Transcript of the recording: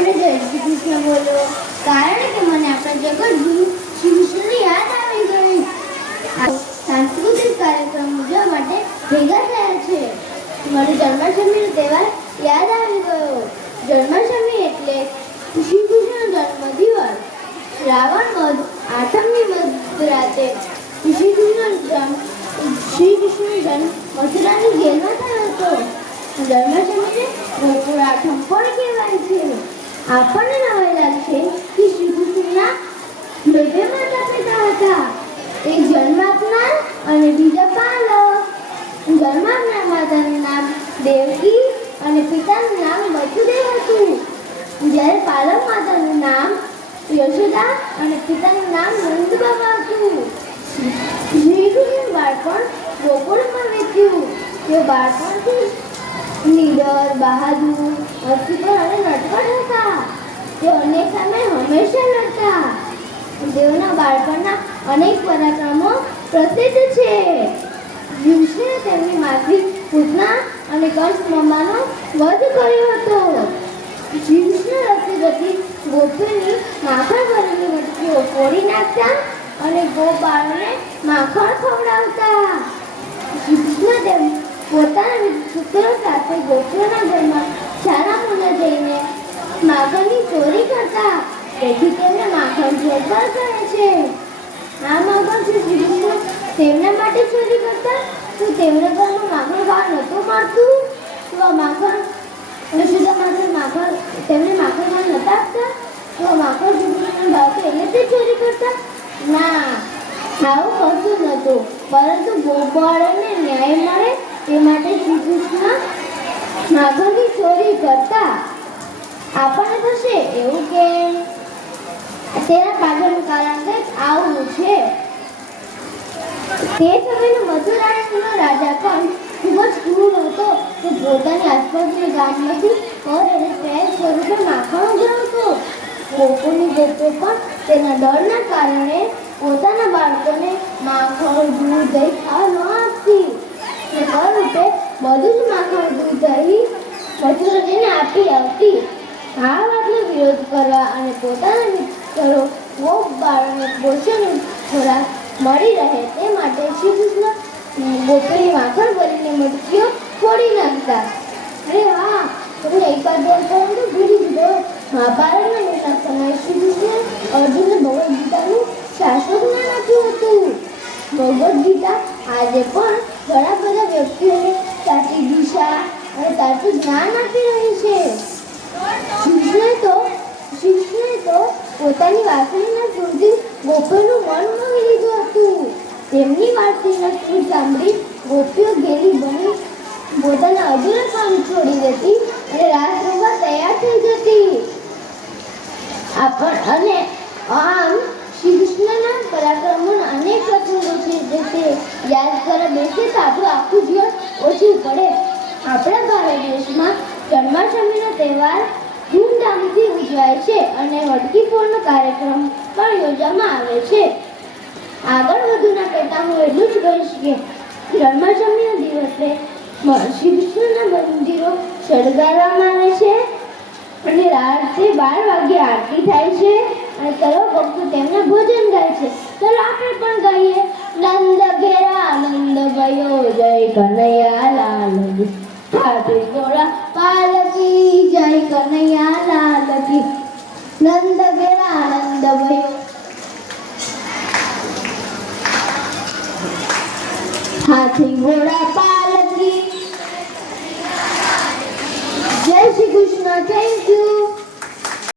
અને જય શ્રી કૃષ્ણ બોલો, કારણ કે મને આપણા જગતગુરુ શ્રી કૃષ્ણની યાદ આવી ગઈ. સાંસ્કૃતિક કાર્યક્રમ ઉજવવા માટે ભેગા થયા છે. મને જન્માષ્ટમીનો તહેવાર યાદ આવી ગયો. જન્માષ્ટમી એટલે શ્રી કૃષ્ણનો જન્મદિવસ. શ્રાવણ વદ 8મની મધરાતે શ્રી કૃષ્ણનો જન્મ મથુરાની જેલમાં થયો હતો. જન્માષ્ટમીને ગોકુળ આઠમ પણ કહેવાય છે. આપણને નવાઈ લાગશે કે શ્રી કૃષ્ણના બે માતા પિતા હતા, એક જન્મ આપનાર અને બીજા પાલક. જન્મ આપનાર માતાનું નામ દેવકી અને પિતાનું નામ વસુદેવ હતું, જ્યારે પાલક માતાનું નામ યશોદા અને પિતાનું નામ નંદ બાબા હતું. શ્રી કૃષ્ણનું બાળપણ ગોકુળમાં વીત્યું. તેઓ બાળપણથી નીડર, બહાદુર, હસીખોર અને નટખટ હતા. તેઓ અનેક સામે હંમેશા લડતા. તેઓના બાળપણના અનેક પરાક્રમો પ્રસિદ્ધ છે. કૃષ્ણે તેમની માતૃ પૂતના અને કંસ મામાનો વધ કર્યો હતો. શ્રી કૃષ્ણ રસ્તે જતી ગોપીની માખણ ભરેલી મટકીઓ ફોડી નાખતા અને ગોપાળોને માખણ ખવડાવતા. શ્રી કૃષ્ણ પોતાના પુત્રો સાથે ગોપીઓના ઘરમાં છાના જઈને માખણની ચોરી કરતા. તેથી તેમને માખણ ચોર પણ કહે છે. આ માખણ શ્રી કૃષ્ણ તેમના માટે ચોરી કરતા તો તેમના ઘરમાં માખણ ખાવા નહોતું મળતું, તો આ માખણ યશોદા માખણ તેમને માખણ ખાવા નહોતા આપતા, તો આ માખણ શ્રી કૃષ્ણ ભાવતું એટલે તે ચોરી કરતા? ના, આવું કરતું નહોતું, પરંતુ ગોપાળોને ન્યાય મળે તે માટે શ્રી કૃષ્ણ માખણની ચોરી કરતા. આપણને થશે એવું કે તેના પાછળનું કારણ કંઈક આવું છે. તે સમયનો મથુરાનો રાજા કંસ ખૂબ જ ક્રૂર હતો. તે પોતાની આસપાસના ગામમાંથી એને પહેલ સ્વરૂપે માખણ ઉગાડતો. ગોકુળની ગોપીઓ પણ તેના ડરના કારણે પોતાના બાળકોને માખણ, દૂધ, દહીં ખાવા ન આપતી. તે દર રૂપે બધું જ માખણ, દૂધ, દહીં મથુરાજીને આપી આવતી. આ વાતનો વિરોધ કરવા અને પોતાના મિત્રો ગોપબાળોને પોષણ ખોરાક મળી રહે તે માટે શ્રી કૃષ્ણ ગોપીની માખણ ભરીને મટકીઓ ફોડી નાખતા. અરે હા, તમને એક વાત બોલવાનું ભૂલી ગયો. મહાભારતના યુદ્ધના સમયે શ્રી કૃષ્ણે અર્જુનને ભગવદ્ ગીતાનું શાશ્વત જ્ઞાન આપ્યું હતું. ભગવદ્ ગીતા આજે પણ ઘણા બધા વ્યક્તિઓને સાચી દિશા અને સાચું જ્ઞાન આપી રહી છે. કૃષ્ણે તો પોતાની વાંસળીના સૂરથી ગોપીઓનું મન મોહી લીધું હતું. તેમની વાંસળીના સૂર સાંભળી ગોપીઓ ઘેરી બની પોતાના અધૂરા કામ છોડી દેતી અને રાસ રમવા તૈયાર થઈ જતી. અને આમ શ્રી કૃષ્ણના પરાક્રમોના અનેક પ્રસંગો છે જે તે યાદ કરવા બેસે તો આપણું આખું જીવન ઓછું પડે. આપણા ભારત દેશમાં જન્માષ્ટમીનો તહેવાર ધૂમધામથી ઉજવાય છે અને મટકી ફોડનો કાર્યક્રમ પણ યોજવામાં આવે છે. આગળ વધુના કહેતા હું એટલું જ કહીશ કે જન્માષ્ટમીના દિવસે શ્રી કૃષ્ણના મંદિરો શણગારવામાં આવે છે અને રાત્રે 12 વાગ્યે આરતી થાય છે અને સર્વ ભક્તો તેમના ભોજન ગાય છે. ચાલો આપણે પણ ગાઈએ. નંદ ઘેરા આનંદ ભયો, જય કનૈયા લાલ કી, હાથી ઘોડા પાલકી, જય કનૈયા લાલ કી. નંદ ઘેરા આનંદ ભયો, હાથી ઘોડા પાલકી. જય શ્રી કૃષ્ણ. Thank you.